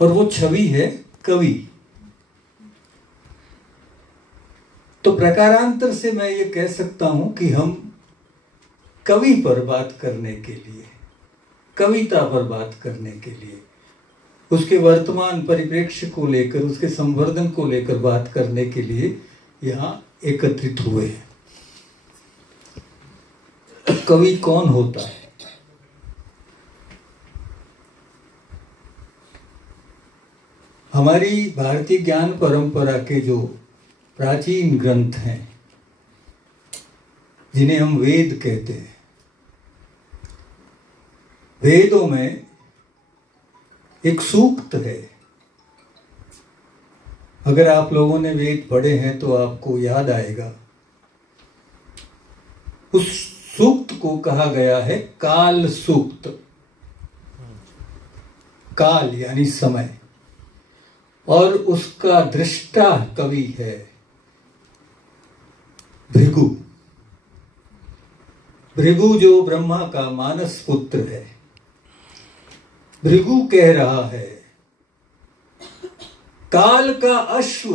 और वो छवि है कवि। तो प्रकारांतर से मैं ये कह सकता हूं कि हम कवि पर बात करने के लिए, कविता पर बात करने के लिए, उसके वर्तमान परिप्रेक्ष्य को लेकर, उसके संवर्धन को लेकर बात करने के लिए यहाँ एकत्रित हुए हैं। कवि कौन होता है? हमारी भारतीय ज्ञान परंपरा के जो प्राचीन ग्रंथ हैं, जिन्हें हम वेद कहते हैं, वेदों में एक सूक्त है। अगर आप लोगों ने वेद पढ़े हैं तो आपको याद आएगा, उस सूक्त को कहा गया है काल सूक्त। काल यानी समय, और उसका दृष्टा कवि है भृगु। भृगु जो ब्रह्मा का मानस पुत्र है। भृगु कह रहा है, काल का अश्व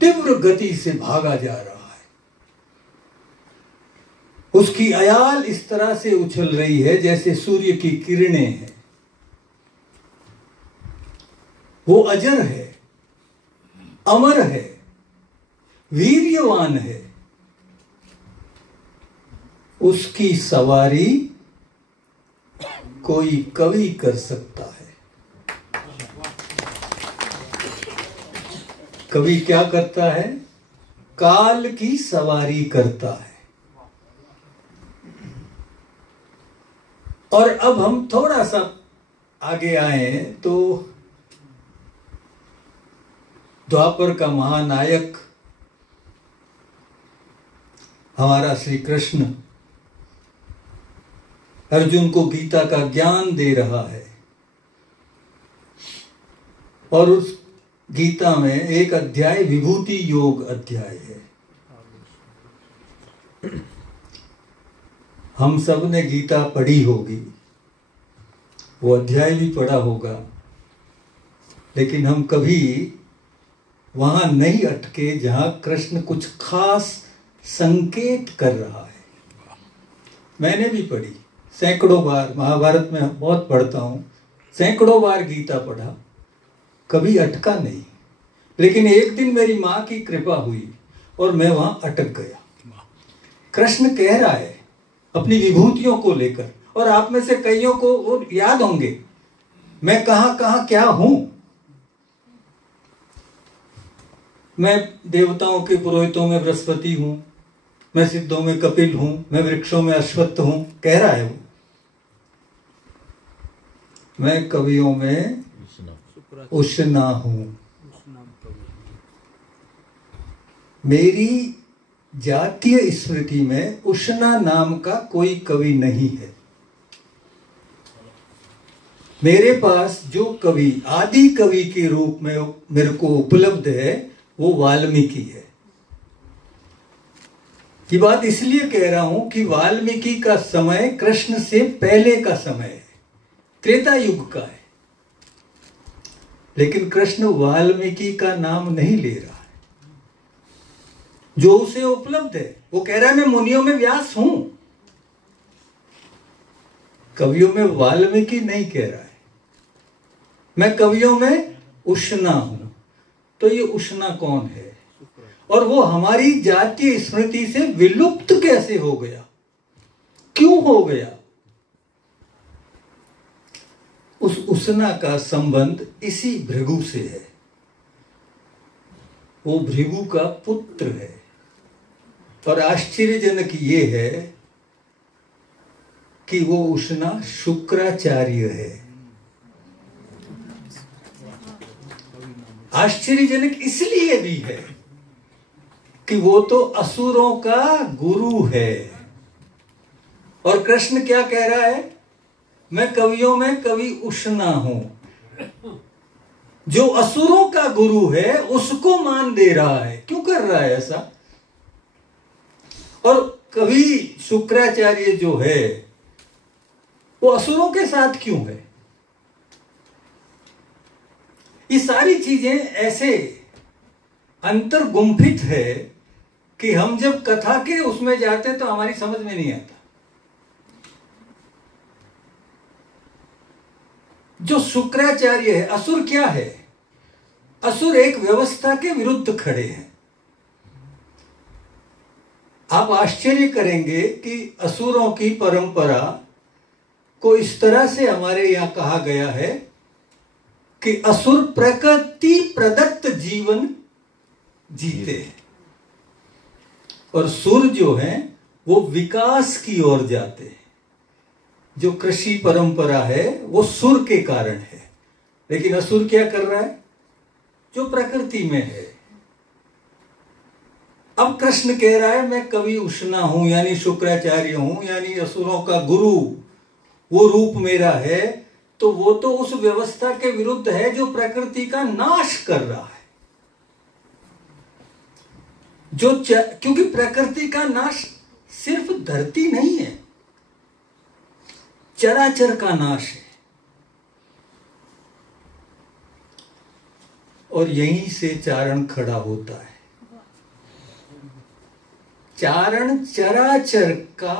तीव्र गति से भागा जा रहा है। उसकी अयाल इस तरह से उछल रही है जैसे सूर्य की किरणें हैं। वो अजर है, अमर है, वीर्यवान है। उसकी सवारी कोई कवि कर सकता है। कवि क्या करता है? काल की सवारी करता है। और अब हम थोड़ा सा आगे आए तो द्वापर का महानायक हमारा श्री कृष्ण अर्जुन को गीता का ज्ञान दे रहा है, और उस गीता में एक अध्याय विभूति योग अध्याय है। हम सब ने गीता पढ़ी होगी, वो अध्याय भी पढ़ा होगा, लेकिन हम कभी वहां नहीं अटके जहां कृष्ण कुछ खास संकेत कर रहा है। मैंने भी पढ़ी सैकड़ों बार, महाभारत में बहुत पढ़ता हूं, सैकड़ों बार गीता पढ़ा, कभी अटका नहीं। लेकिन एक दिन मेरी मां की कृपा हुई और मैं वहां अटक गया। कृष्ण कह रहा है अपनी विभूतियों को लेकर, और आप में से कईयों को वो याद होंगे, मैं कहां कहां क्या हूं। मैं देवताओं के पुरोहितों में बृहस्पति हूं, मैं सिद्धों में कपिल हूं, मैं वृक्षों में अश्वत्थ हूं, कह रहा है वो। मैं कवियों में उष्णा हूं। मेरी जातीय स्मृति में उष्णा नाम का कोई कवि नहीं है। मेरे पास जो कवि आदि कवि के रूप में मेरे को उपलब्ध है वो वाल्मीकि है। ये बात इसलिए कह रहा हूं कि वाल्मीकि का समय कृष्ण से पहले का समय है, त्रेता युग का है। लेकिन कृष्ण वाल्मीकि का नाम नहीं ले रहा है जो उसे उपलब्ध है। वो कह रहा है मैं मुनियों में व्यास हूं, कवियों में वाल्मीकि नहीं कह रहा है, मैं कवियों में उष्णा हूं। तो ये उष्णा कौन है, और वो हमारी जातीय स्मृति से विलुप्त कैसे हो गया, क्यों हो गया? उस उष्णा का संबंध इसी भृगु से है। वो भृगु का पुत्र है, और आश्चर्यजनक ये है कि वो उष्णा शुक्राचार्य है। आश्चर्यजनक इसलिए भी है कि वो तो असुरों का गुरु है। और कृष्ण क्या कह रहा है? मैं कवियों में कवि उष्णा हूं। जो असुरों का गुरु है उसको मान दे रहा है। क्यों कर रहा है ऐसा? और कवि शुक्राचार्य जो है वो असुरों के साथ क्यों है? ये सारी चीजें ऐसे अंतर्गुम्फित है कि हम जब कथा के उसमें जाते हैं तो हमारी समझ में नहीं आता। जो शुक्राचार्य है, असुर क्या है? असुर एक व्यवस्था के विरुद्ध खड़े हैं। आप आश्चर्य करेंगे कि असुरों की परंपरा को इस तरह से हमारे यहां कहा गया है कि असुर प्रकृति प्रदत्त जीवन जीते हैं और सुर जो हैं वो विकास की ओर जाते हैं। जो कृषि परंपरा है वो सुर के कारण है, लेकिन असुर क्या कर रहा है? जो प्रकृति में है। अब कृष्ण कह रहा है मैं कवि उष्णा हूं, यानी शुक्राचार्य हूं, यानी असुरों का गुरु, वो रूप मेरा है। तो वो तो उस व्यवस्था के विरुद्ध है जो प्रकृति का नाश कर रहा है। क्योंकि प्रकृति का नाश सिर्फ धरती नहीं है, चराचर का नाश है। और यहीं से चारण खड़ा होता है। चारण चराचर का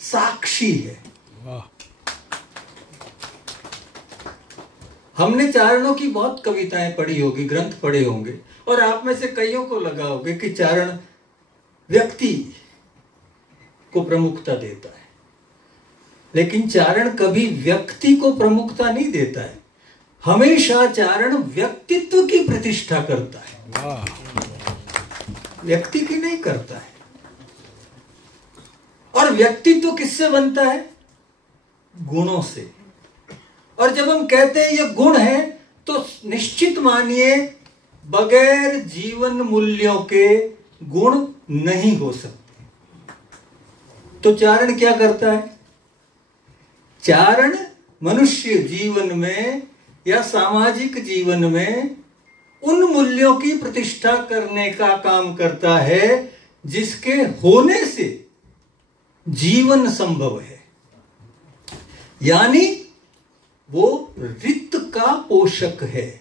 साक्षी है। हमने चारणों की बहुत कविताएं पढ़ी होगी, ग्रंथ पढ़े होंगे, और आप में से कईयों को लगा होगा कि चारण व्यक्ति को प्रमुखता देता है, लेकिन चारण कभी व्यक्ति को प्रमुखता नहीं देता है। हमेशा चारण व्यक्तित्व की प्रतिष्ठा करता है, व्यक्ति की नहीं करता है। और व्यक्तित्व किससे बनता है? गुणों से। और जब हम कहते हैं ये गुण है तो निश्चित मानिए बगैर जीवन मूल्यों के गुण नहीं हो सकते। तो चारण क्या करता है? चारण मनुष्य जीवन में या सामाजिक जीवन में उन मूल्यों की प्रतिष्ठा करने का काम करता है जिसके होने से जीवन संभव है। यानी वो रित का पोषक है।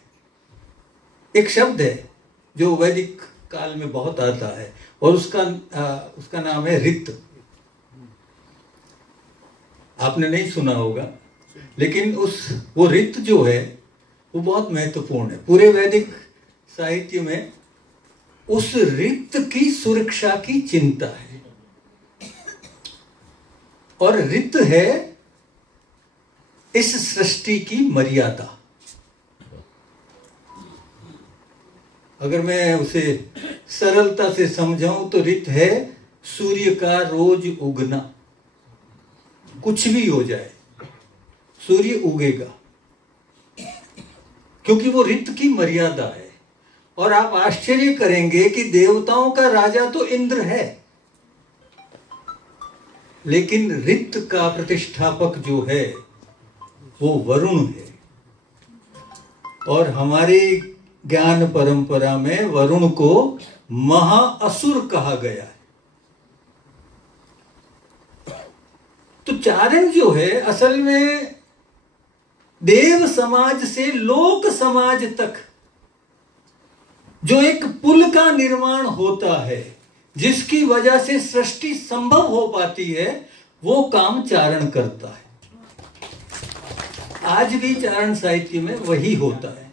एक शब्द है जो वैदिक काल में बहुत आता है और उसका नाम है रित। आपने नहीं सुना होगा, लेकिन वो रित जो है वो बहुत महत्वपूर्ण है। पूरे वैदिक साहित्य में उस रित की सुरक्षा की चिंता है। और रित है इस सृष्टि की मर्यादा। अगर मैं उसे सरलता से समझाऊं तो रित है सूर्य का रोज उगना। कुछ भी हो जाए सूर्य उगेगा, क्योंकि वो रित की मर्यादा है। और आप आश्चर्य करेंगे कि देवताओं का राजा तो इंद्र है, लेकिन रित का प्रतिष्ठापक जो है वो वरुण है। और हमारे ज्ञान परंपरा में वरुण को महाअसुर कहा गया है। तो चारण जो है असल में देव समाज से लोक समाज तक जो एक पुल का निर्माण होता है, जिसकी वजह से सृष्टि संभव हो पाती है, वो काम चारण करता है। आज भी चारण साहित्य में वही होता है।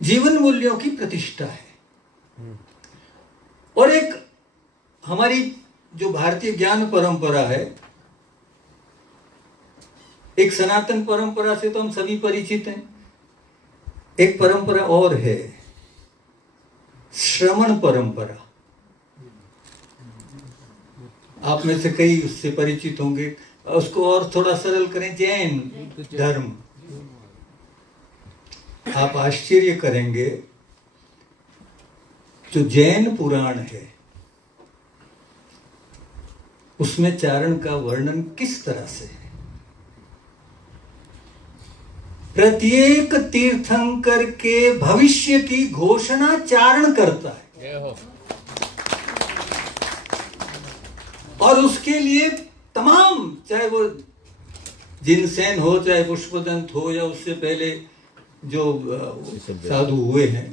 जीवन मूल्यों की प्रतिष्ठा है। और एक हमारी जो भारतीय ज्ञान परंपरा है, एक सनातन परंपरा से तो हम सभी परिचित हैं। एक परंपरा और है श्रमण परंपरा। आप में से कई उससे परिचित होंगे। उसको और थोड़ा सरल करें, जैन धर्म। आप आश्चर्य करेंगे, जो जैन पुराण है उसमें चारण का वर्णन किस तरह से है। प्रत्येक तीर्थंकर के भविष्य की घोषणा चारण करता है, और उसके लिए तमाम, चाहे वो जिनसेन हो, चाहे पुष्पदंत हो, या उससे पहले जो साधु हुए हैं,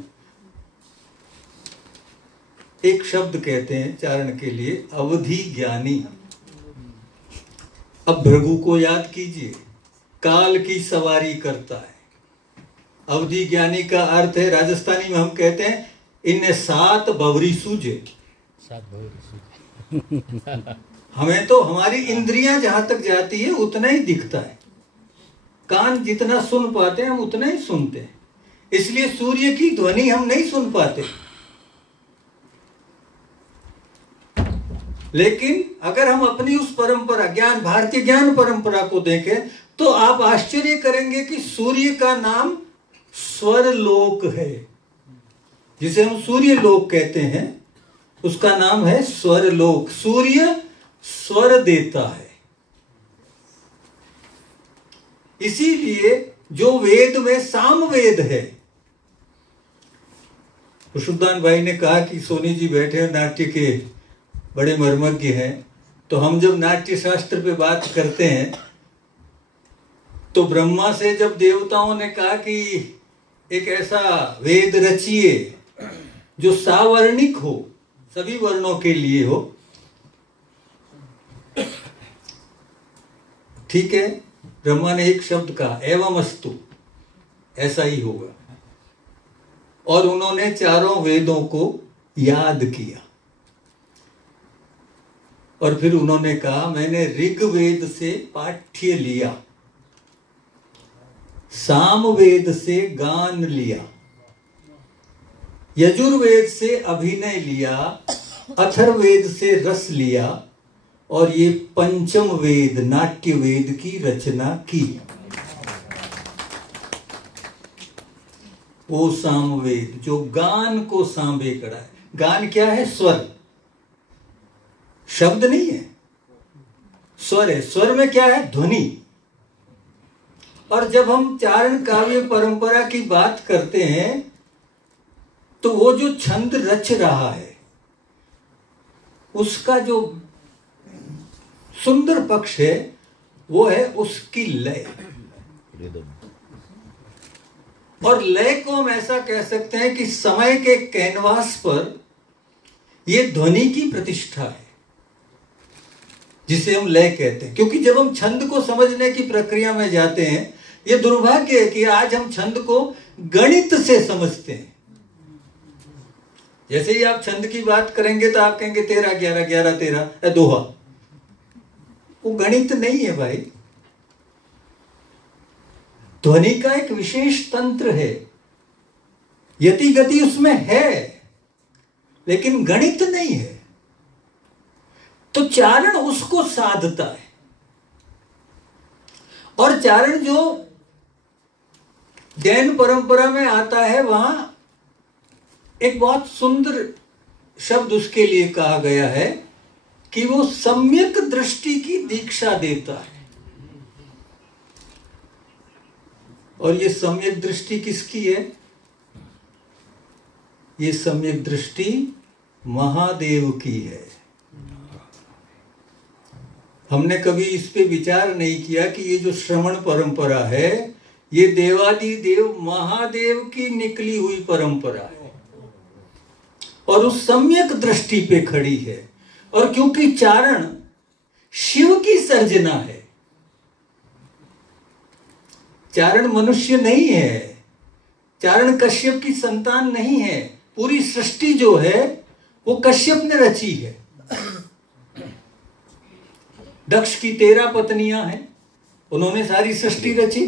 एक शब्द कहते हैं चारण के लिए, अवधि ज्ञानी। अब भृगु को याद कीजिए, काल की सवारी करता है। अवधि ज्ञानी का अर्थ है, राजस्थानी में हम कहते हैं, इन्हें 7 बवरी सूझे। हमें तो हमारी इंद्रियां जहां तक जाती है उतना ही दिखता है, कान जितना सुन पाते हैं हम उतना ही सुनते हैं, इसलिए सूर्य की ध्वनि हम नहीं सुन पाते। लेकिन अगर हम अपनी उस परंपरा, ज्ञान, भारतीय ज्ञान परंपरा को देखें तो आप आश्चर्य करेंगे कि सूर्य का नाम स्वर लोक है, जिसे हम सूर्य लोक कहते हैं, उसका नाम है स्वर लोक। सूर्य स्वर देता है। इसीलिए जो वेद में सामवेद है, खुशबुद्दीन भाई ने कहा कि सोनी जी बैठे नाट्य के बड़े मर्मज्ञ हैं, तो हम जब नाट्य शास्त्र पे बात करते हैं तो ब्रह्मा से जब देवताओं ने कहा कि एक ऐसा वेद रचिए जो सावर्णिक हो, सभी वर्णों के लिए हो, ठीक है, ब्रह्मा ने एक शब्द कहा, एवमस्तु, ऐसा ही होगा। और उन्होंने चारों वेदों को याद किया और फिर उन्होंने कहा, मैंने ऋग्वेद से पाठ्य लिया, सामवेद से गान लिया, यजुर्वेद से अभिनय लिया, अथर्ववेद से रस लिया और ये पंचम वेद नाट्य वेद की रचना की। वो सामवेद जो गान को सांबे करा है। गान क्या है? स्वर, शब्द नहीं है, स्वर है। स्वर में क्या है? ध्वनि। और जब हम चारण काव्य परंपरा की बात करते हैं तो वो जो छंद रच रहा है उसका जो सुंदर पक्ष है वो है उसकी लय। और लय को हम ऐसा कह सकते हैं कि समय के कैनवास पर ये ध्वनि की प्रतिष्ठा है, जिसे हम लय कहते हैं। क्योंकि जब हम छंद को समझने की प्रक्रिया में जाते हैं, ये दुर्भाग्य है कि आज हम छंद को गणित से समझते हैं। जैसे ही आप छंद की बात करेंगे तो आप कहेंगे 13 11 11 13 दोहा। वो गणित नहीं है भाई। ध्वनि का एक विशेष तंत्र है, यति गति उसमें है, लेकिन गणित नहीं है। तो चारण उसको साधता है। और चारण जो जैन परंपरा में आता है, वहां एक बहुत सुंदर शब्द उसके लिए कहा गया है कि वो सम्यक दृष्टि की दीक्षा देता है। और ये सम्यक दृष्टि किसकी है? ये सम्यक दृष्टि महादेव की है। हमने कभी इस पे विचार नहीं किया कि ये जो श्रवण परंपरा है ये देवादिदेव महादेव की निकली हुई परंपरा है और उस सम्यक दृष्टि पे खड़ी है। और क्योंकि चारण शिव की सर्जना है, चारण मनुष्य नहीं है, चारण कश्यप की संतान नहीं है। पूरी सृष्टि जो है वो कश्यप ने रची है। दक्ष की 13 पत्नियां हैं, उन्होंने सारी सृष्टि रची,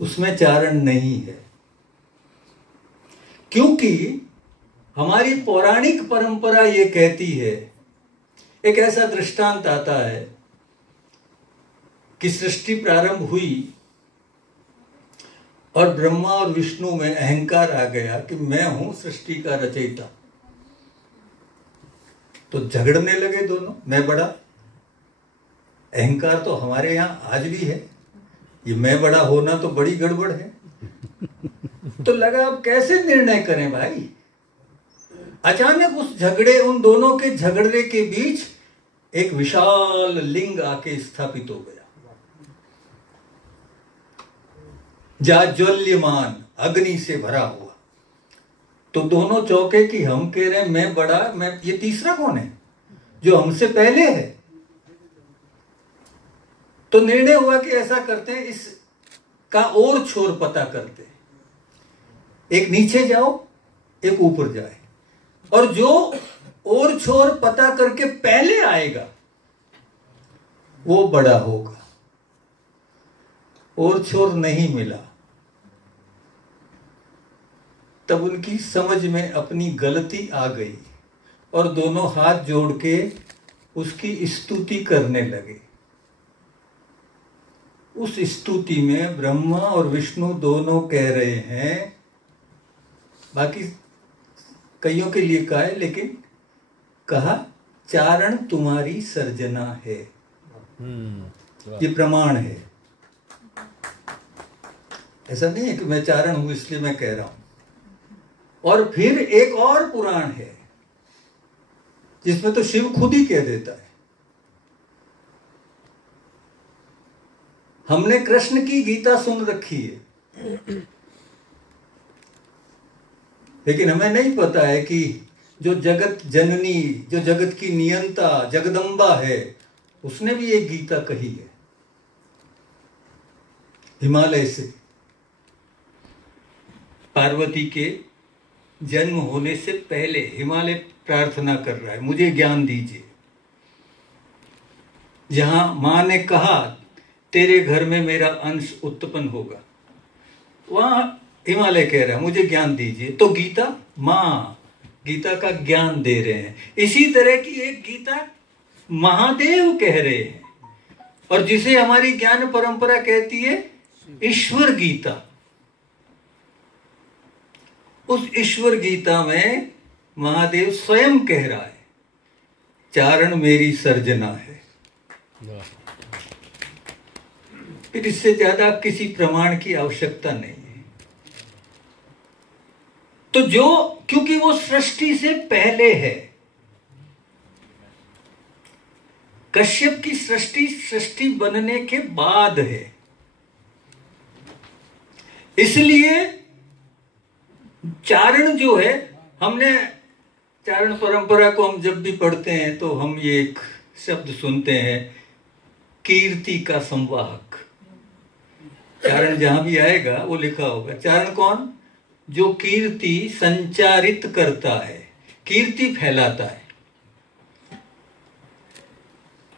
उसमें चारण नहीं है। क्योंकि हमारी पौराणिक परंपरा ये कहती है, एक ऐसा दृष्टांत आता है कि सृष्टि प्रारंभ हुई और ब्रह्मा और विष्णु में अहंकार आ गया कि मैं हूं सृष्टि का रचयिता। तो झगड़ने लगे दोनों, मैं बड़ा। अहंकार तो हमारे यहां आज भी है, ये मैं बड़ा होना तो बड़ी गड़बड़ है। तो लगा अब कैसे निर्णय करें भाई। अचानक उस झगड़े, उन दोनों के झगड़े के बीच एक विशाल लिंग आके स्थापित हो गया। जाज्वल्यमान, अग्नि से भरा हुआ। तो दोनों चौके की हम कह रहे हैं मैं बड़ा, मैं, ये तीसरा कौन है जो हमसे पहले है? तो निर्णय हुआ कि ऐसा करते हैं, इसका और छोर पता करते हैं, एक नीचे जाओ एक ऊपर जाए, और जो और छोर पता करके पहले आएगा वो बड़ा होगा। और छोर नहीं मिला, तब उनकी समझ में अपनी गलती आ गई और दोनों हाथ जोड़ के उसकी स्तुति करने लगे। उस स्तुति में ब्रह्मा और विष्णु दोनों कह रहे हैं, बाकी कईयों के लिए कहा है, लेकिन कहा चारण तुम्हारी सर्जना है। ये प्रमाण है, ऐसा नहीं है कि मैं चारण हूं इसलिए मैं कह रहा हूं। और फिर एक और पुराण है जिसमें तो शिव खुद ही कह देता है, हमने कृष्ण की गीता सुन रखी है, लेकिन हमें नहीं पता है कि जो जगत जननी, जो जगत की नियंता जगदम्बा है, उसने भी एक गीता कही है हिमालय से। पार्वती के जन्म होने से पहले हिमालय प्रार्थना कर रहा है, मुझे ज्ञान दीजिए। जहां मां ने कहा तेरे घर में मेरा अंश उत्पन्न होगा, वहां हिमालय कह रहा है मुझे ज्ञान दीजिए। तो गीता, मां गीता का ज्ञान दे रहे हैं। इसी तरह की एक गीता महादेव कह रहे हैं, और जिसे हमारी ज्ञान परंपरा कहती है ईश्वर गीता। उस ईश्वर गीता में महादेव स्वयं कह रहा है चारण मेरी सर्जना है। फिर इससे ज्यादा किसी प्रमाण की आवश्यकता नहीं है। तो जो, क्योंकि वो सृष्टि से पहले है, कश्यप की सृष्टि बनने के बाद है, इसलिए चारण जो है, हमने चारण परंपरा को हम जब भी पढ़ते हैं तो हम ये एक शब्द सुनते हैं, कीर्ति का संवाहक। चारण जहां भी आएगा वो लिखा होगा चारण कौन? जो कीर्ति संचारित करता है, कीर्ति फैलाता है।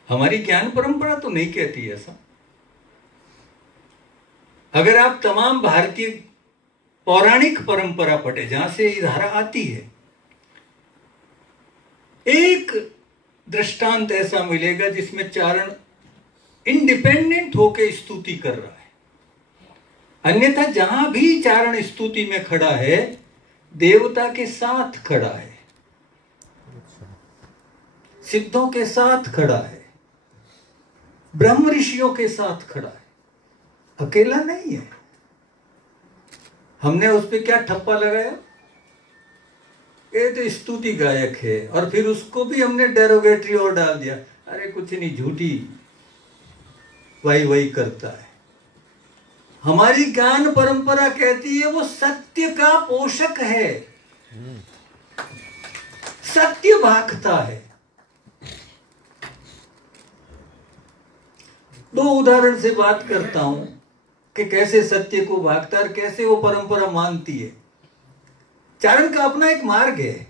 हमारी ज्ञान परंपरा तो नहीं कहती ऐसा। अगर आप तमाम भारतीय पौराणिक परंपरा पढ़े जहां से ये धारा आती है, एक दृष्टांत ऐसा मिलेगा जिसमें चारण इंडिपेंडेंट होकर स्तुति कर रहा है। अन्यथा जहां भी चारण स्तुति में खड़ा है, देवता के साथ खड़ा है, सिद्धों के साथ खड़ा है, ब्रह्म ऋषियों के साथ खड़ा है, अकेला नहीं है। हमने उस पर क्या ठप्पा लगाया, ये तो स्तुति गायक है, और फिर उसको भी हमने डेरोगेटरी और डाल दिया, अरे कुछ नहीं, झूठी वाई वाई करता है। हमारी ज्ञान परंपरा कहती है वो सत्य का पोषक है, सत्य भागता है। दो उदाहरण से बात करता हूं कि कैसे सत्य को भागता है और कैसे वो परंपरा मानती है। चारण का अपना एक मार्ग है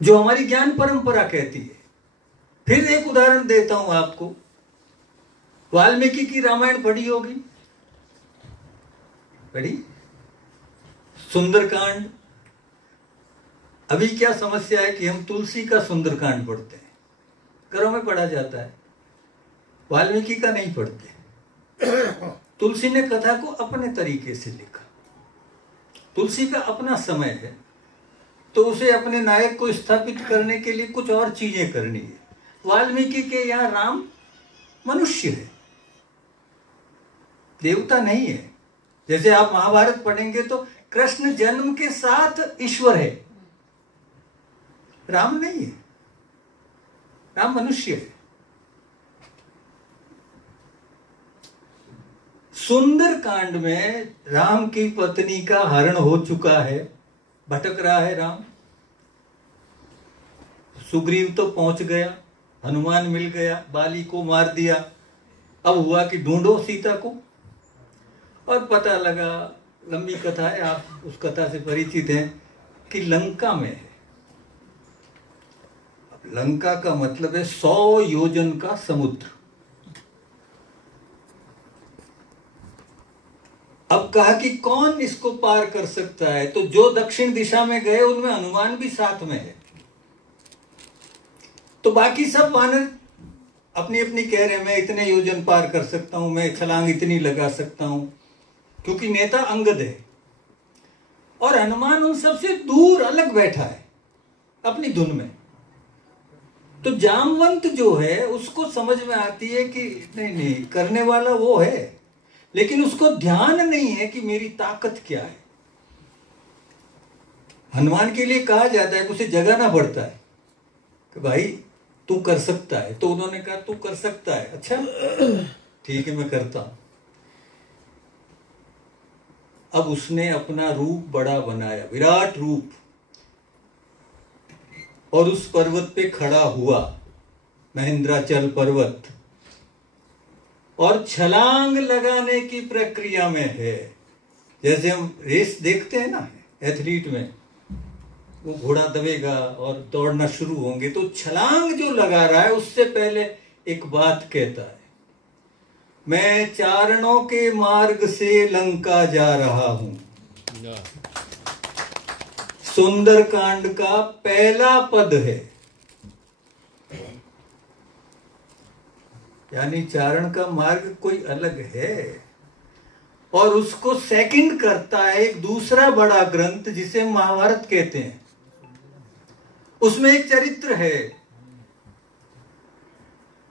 जो हमारी ज्ञान परंपरा कहती है। फिर एक उदाहरण देता हूं आपको, वाल्मीकि की रामायण पढ़ी होगी, पढ़ी, सुंदरकांड। अभी क्या समस्या है कि हम तुलसी का सुंदरकांड पढ़ते हैं, घरों में पढ़ा जाता है, वाल्मीकि का नहीं पढ़ते। तुलसी ने कथा को अपने तरीके से लिखा, तुलसी का अपना समय है, तो उसे अपने नायक को स्थापित करने के लिए कुछ और चीजें करनी है। वाल्मीकि के यहां राम मनुष्य है, देवता नहीं है। जैसे आप महाभारत पढ़ेंगे तो कृष्ण जन्म के साथ ईश्वर है, राम नहीं है, राम मनुष्य है। सुंदर कांड में राम की पत्नी का हरण हो चुका है, भटक रहा है राम। सुग्रीव तो पहुंच गया, हनुमान मिल गया, बाली को मार दिया। अब हुआ कि ढूंढो सीता को, और पता लगा, लंबी कथा है, आप उस कथा से परिचित हैं, कि लंका में है। लंका का मतलब है 100 योजन का समुद्र। अब कहा कि कौन इसको पार कर सकता है, तो जो दक्षिण दिशा में गए उनमें हनुमान भी साथ में है। तो बाकी सब वानर अपनी अपनी कह रहे हैं मैं इतने योजन पार कर सकता हूं, मैं छलांग इतनी लगा सकता हूं, क्योंकि नेता अंगद है। और हनुमान उन सबसे दूर अलग बैठा है अपनी धुन में। तो जामवंत जो है उसको समझ में आती है कि नहीं नहीं, करने वाला वो है, लेकिन उसको ध्यान नहीं है कि मेरी ताकत क्या है। हनुमान के लिए कहा जाता है कि उसे जगाना पड़ता है कि भाई तू कर सकता है। तो उन्होंने कहा तू कर सकता है, अच्छा ठीक है मैं करता हूं। अब उसने अपना रूप बड़ा बनाया, विराट रूप, और उस पर्वत पे खड़ा हुआ, महेंद्राचल पर्वत, और छलांग लगाने की प्रक्रिया में है। जैसे हम रेस देखते हैं ना एथलीट में, वो घोड़ा दबेगा और दौड़ना शुरू होंगे, तो छलांग जो लगा रहा है उससे पहले एक बात कहता है, मैं चारणों के मार्ग से लंका जा रहा हूं। सुंदर कांड का पहला पद है, यानी चारण का मार्ग कोई अलग है, और उसको सेकंड करता है एक दूसरा बड़ा ग्रंथ जिसे महाभारत कहते हैं। उसमें एक चरित्र है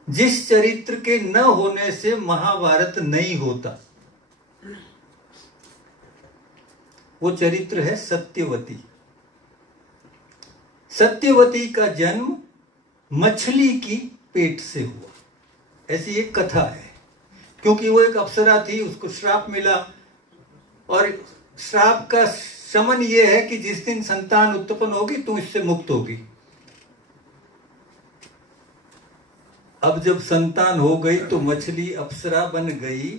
जिस चरित्र के न होने से महाभारत नहीं होता। वो चरित्र है सत्यवती। सत्यवती का जन्म मछली की पेट से हुआ, ऐसी एक कथा है। क्योंकि वो एक अप्सरा थी, उसको श्राप मिला, और श्राप का शमन ये है कि जिस दिन संतान उत्पन्न होगी तू इससे मुक्त होगी। अब जब संतान हो गई तो मछली अप्सरा बन गई।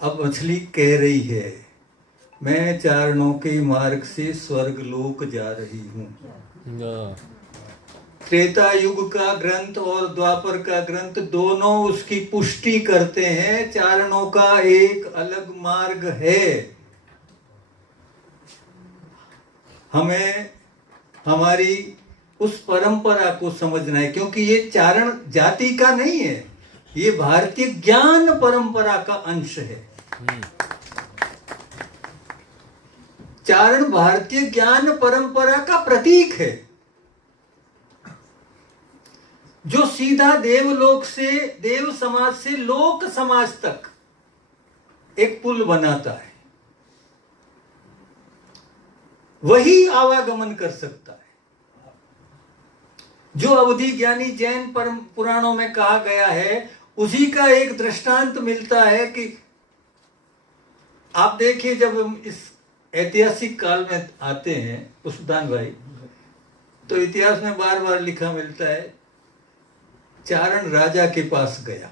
अब मछली कह रही है मैं चारणों के मार्ग से स्वर्ग लोक जा रही हूं। त्रेता युग का ग्रंथ और द्वापर का ग्रंथ दोनों उसकी पुष्टि करते हैं, चारणों का एक अलग मार्ग है। हमें हमारी उस परंपरा को समझना है, क्योंकि ये चारण जाति का नहीं है, ये भारतीय ज्ञान परंपरा का अंश है। चारण भारतीय ज्ञान परंपरा का प्रतीक है, जो सीधा देवलोक से, देव समाज से लोक समाज तक एक पुल बनाता है। वही आवागमन कर सकता है। जो अवधि ज्ञानी जैन पुराणों में कहा गया है, उसी का एक दृष्टांत मिलता है कि आप देखिए, जब हम इस ऐतिहासिक काल में आते हैं पुष्पदान भाई, तो इतिहास में बार बार लिखा मिलता है चारण राजा के पास गया,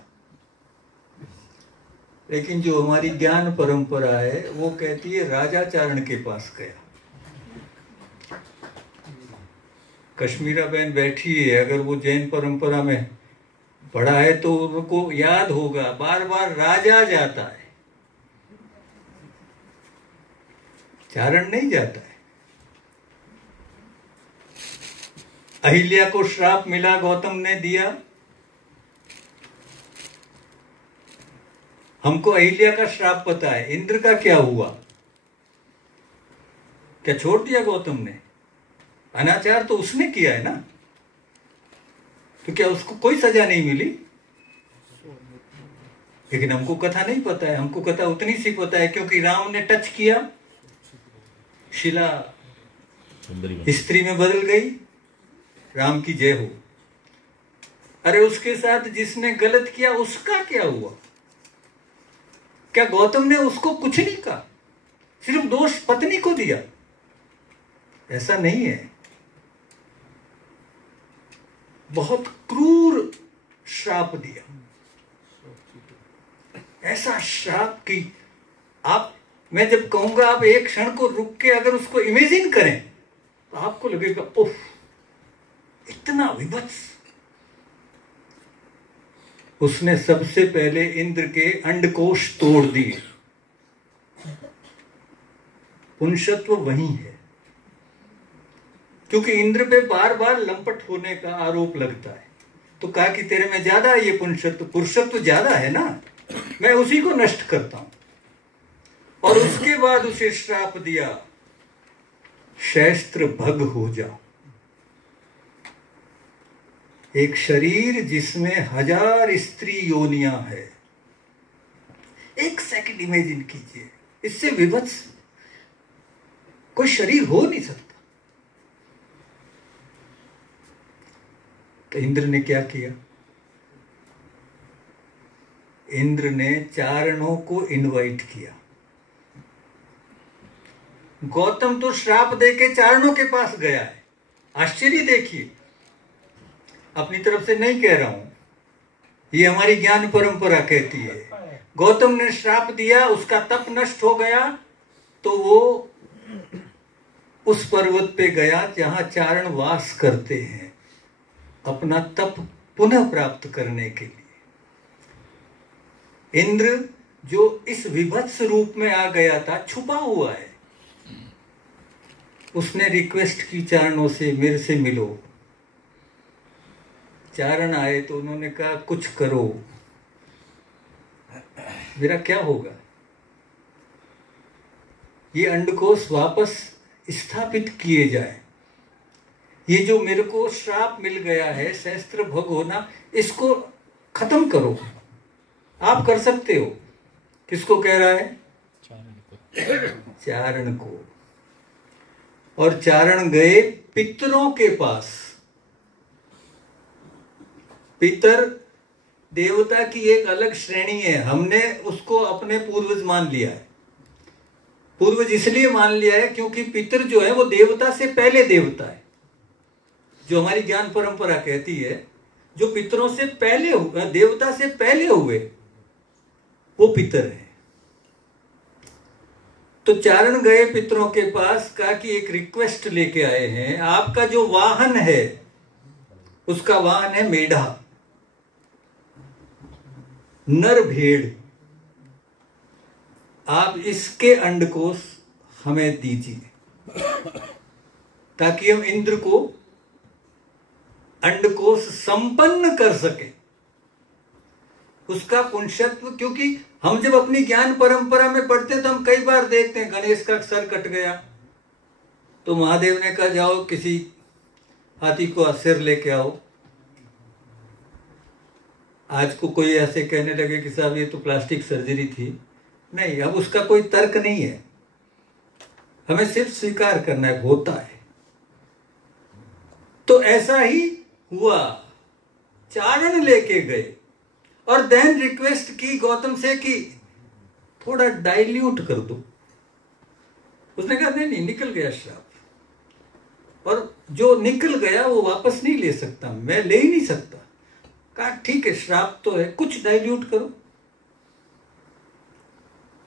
लेकिन जो हमारी ज्ञान परंपरा है वो कहती है राजा चारण के पास गया। कश्मीरा बहन बैठी है, अगर वो जैन परंपरा में पढ़ा है तो उनको याद होगा, बार बार राजा जाता है, चारण नहीं जाता है। अहिल्या को श्राप मिला, गौतम ने दिया। हमको अहिल्या का श्राप पता है, इंद्र का क्या हुआ? क्या छोड़ दिया गौतम ने? अनाचार तो उसने किया है ना, तो क्या उसको कोई सजा नहीं मिली? लेकिन हमको कथा नहीं पता है, हमको कथा उतनी सी पता है क्योंकि राम ने टच किया, शिला स्त्री में बदल गई। राम की जय हो। अरे उसके साथ जिसने गलत किया उसका क्या हुआ? क्या गौतम ने उसको कुछ नहीं कहा, सिर्फ दोष पत्नी को दिया? ऐसा नहीं है। बहुत क्रूर श्राप दिया, ऐसा श्राप कि आप, मैं जब कहूंगा आप एक क्षण को रुक के अगर उसको इमेजिन करें तो आपको लगेगा उफ, इतना विभत्स। उसने सबसे पहले इंद्र के अंडकोश तोड़ दिए। पुंसत्व वही है, क्योंकि इंद्र पे बार बार लंपट होने का आरोप लगता है, तो कहा कि तेरे में ज्यादा है ये पुंसत्व, पुरुषत्व ज्यादा है ना, मैं उसी को नष्ट करता हूं। और उसके बाद उसे श्राप दिया, शस्त्र भग हो जा। एक शरीर जिसमें 1000 स्त्री योनियां है, एक सेकंड इमेजिन कीजिए, इससे विभत्स कोई शरीर हो नहीं सकता। तो इंद्र ने क्या किया? इंद्र ने चारणों को इनवाइट किया। गौतम तो श्राप देके चारणों के पास गया है। आश्चर्य देखिए, अपनी तरफ से नहीं कह रहा हूं, ये हमारी ज्ञान परंपरा कहती है। गौतम ने श्राप दिया, उसका तप नष्ट हो गया, तो वो उस पर्वत पे गया जहां चारण वास करते हैं, अपना तप पुनः प्राप्त करने के लिए। इंद्र जो इस विभत्स रूप में आ गया था, छुपा हुआ है, उसने रिक्वेस्ट की चारणों से, मेरे से मिलो। चारण आए तो उन्होंने कहा कुछ करो, मेरा क्या होगा? ये अंडकोश वापस स्थापित किए जाए, ये जो मेरे को श्राप मिल गया है शस्त्र भग होना, इसको खत्म करो। आप कर सकते हो। किसको कह रहा है? चारण को। और चारण गए पितरों के पास। पितर देवता की एक अलग श्रेणी है, हमने उसको अपने पूर्वज मान लिया है। पूर्वज इसलिए मान लिया है क्योंकि पितर जो है वो देवता से पहले देवता है। जो हमारी ज्ञान परंपरा कहती है, जो पितरों से पहले हुए, देवता से पहले हुए, वो पितर है। तो चारण गए पितरों के पास, कहा कि एक रिक्वेस्ट लेके आए हैं, आपका जो वाहन है उसका वाहन है मेढा, नर भेड़, आप इसके अंडकोश हमें दीजिए ताकि हम इंद्र को अंडकोश संपन्न कर सके। उसका पुंसत्व, क्योंकि हम जब अपनी ज्ञान परंपरा में पढ़ते हैं तो हम कई बार देखते हैं गणेश का सर कट गया तो महादेव ने कहा जाओ किसी हाथी को सिर लेके आओ। आज को कोई ऐसे कहने लगे कि साहब ये तो प्लास्टिक सर्जरी थी। नहीं, अब उसका कोई तर्क नहीं है, हमें सिर्फ स्वीकार करना है, होता है। तो ऐसा ही हुआ, चारण लेके गए और देन रिक्वेस्ट की गौतम से कि थोड़ा डाइल्यूट कर दो। उसने कहा नहीं, निकल गया श्राप, और जो निकल गया वो वापस नहीं ले सकता, मैं ले ही नहीं सकता। कहा ठीक है, श्राप तो है, कुछ डाइल्यूट करो।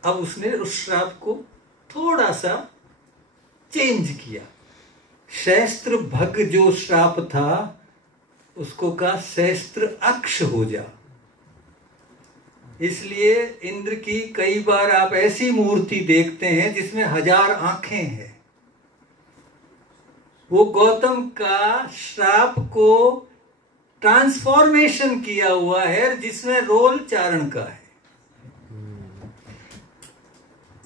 अब उसने उस श्राप को थोड़ा सा चेंज किया। शस्त्र भग जो श्राप था उसको कहा शस्त्र अक्ष हो जा। इसलिए इंद्र की कई बार आप ऐसी मूर्ति देखते हैं जिसमें 1000 आंखें हैं। वो गौतम का श्राप को ट्रांसफॉर्मेशन किया हुआ है, जिसमें रोल चारण का है।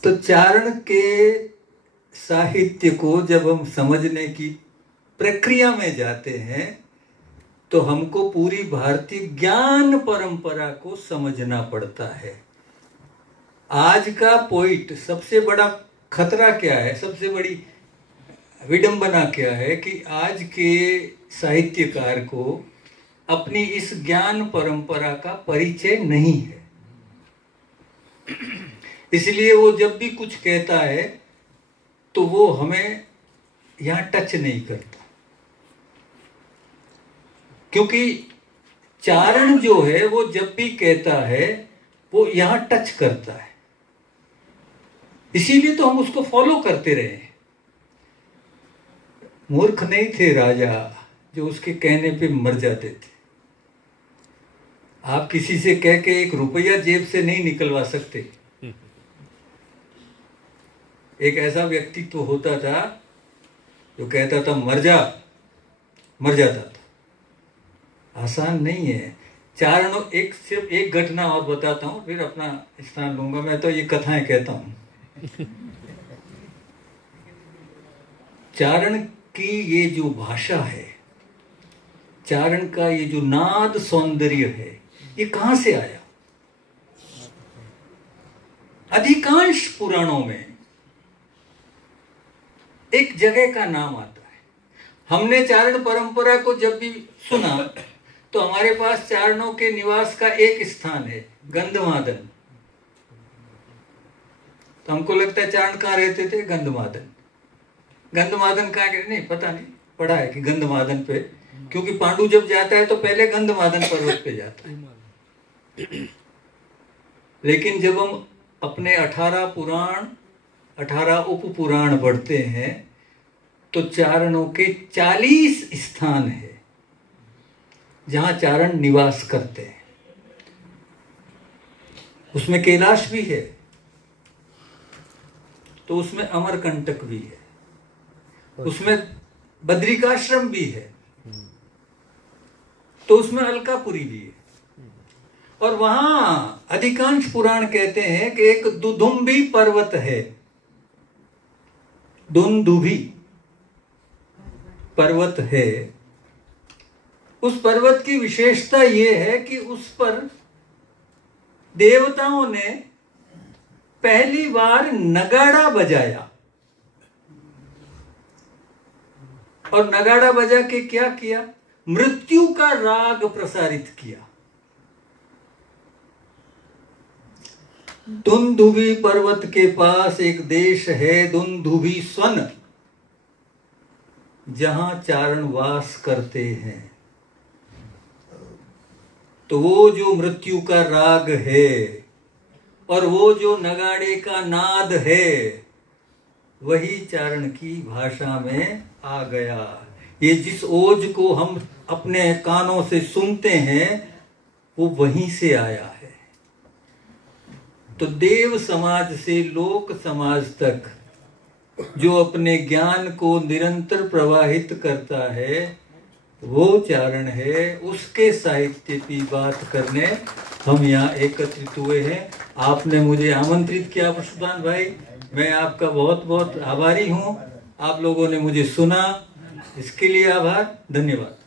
तो चारण के साहित्य को जब हम समझने की प्रक्रिया में जाते हैं तो हमको पूरी भारतीय ज्ञान परंपरा को समझना पड़ता है। आज का पोइट, सबसे बड़ा खतरा क्या है, सबसे बड़ी विडंबना क्या है कि आज के साहित्यकार को अपनी इस ज्ञान परंपरा का परिचय नहीं है। इसलिए वो जब भी कुछ कहता है तो वो हमें यहाँ टच नहीं करता, क्योंकि चारण जो है वो जब भी कहता है वो यहाँ टच करता है, इसीलिए तो हम उसको फॉलो करते रहे। मूर्ख नहीं थे राजा जो उसके कहने पे मर जाते थे। आप किसी से कह के 1 रुपया जेब से नहीं निकलवा सकते। एक ऐसा व्यक्ति तो होता था जो कहता था मर जा, मर जाता था। आसान नहीं है। चारणों, सिर्फ एक घटना और बताता हूं, फिर अपना स्थान लूंगा। मैं तो ये कथाएं कहता हूं। चारण की ये जो भाषा है, चारण का ये जो नाद सौंदर्य है, ये कहां से आया? अधिकांश पुराणों में एक जगह का नाम आता है। हमने चारण परंपरा को जब भी सुना तो हमारे पास चारणों के निवास का एक स्थान है, गंधमादन। तो हमको लगता है चारण कहाँ रहते थे? गंधमादन। गंधमादन कहाँ के? नहीं पता, नहीं पढ़ा है कि गंधमादन पे, क्योंकि पांडु जब जाता है तो पहले गंधमादन पर्वत पे जाता है। लेकिन जब हम अपने 18 पुराण, 18 उप पुराण पढ़ते हैं तो चारणों के 40 स्थान है जहां चारण निवास करते हैं। उसमें कैलाश भी है, तो उसमें अमरकंटक भी है, उसमें बद्रिकाश्रम भी है, तो उसमें अलकापुरी भी है। और वहां अधिकांश पुराण कहते हैं कि एक दुदुम्बी पर्वत है, दुंदुभी पर्वत है। उस पर्वत की विशेषता यह है कि उस पर देवताओं ने पहली बार नगाड़ा बजाया। और नगाड़ा बजा के क्या किया? मृत्यु का राग प्रसारित किया। दुंदुभी पर्वत के पास एक देश है, दुंदुभी स्वन, जहां चारण वास करते हैं। तो वो जो मृत्यु का राग है और वो जो नगाड़े का नाद है, वही चारण की भाषा में आ गया। ये जिस ओज को हम अपने कानों से सुनते हैं वो वहीं से आया है। तो देव समाज से लोक समाज तक जो अपने ज्ञान को निरंतर प्रवाहित करता है वो चारण है। उसके साहित्य की बात करने हम यहाँ एकत्रित हुए हैं। आपने मुझे आमंत्रित किया पुष्पदान भाई, मैं आपका बहुत बहुत आभारी हूँ। आप लोगों ने मुझे सुना, इसके लिए आभार, धन्यवाद।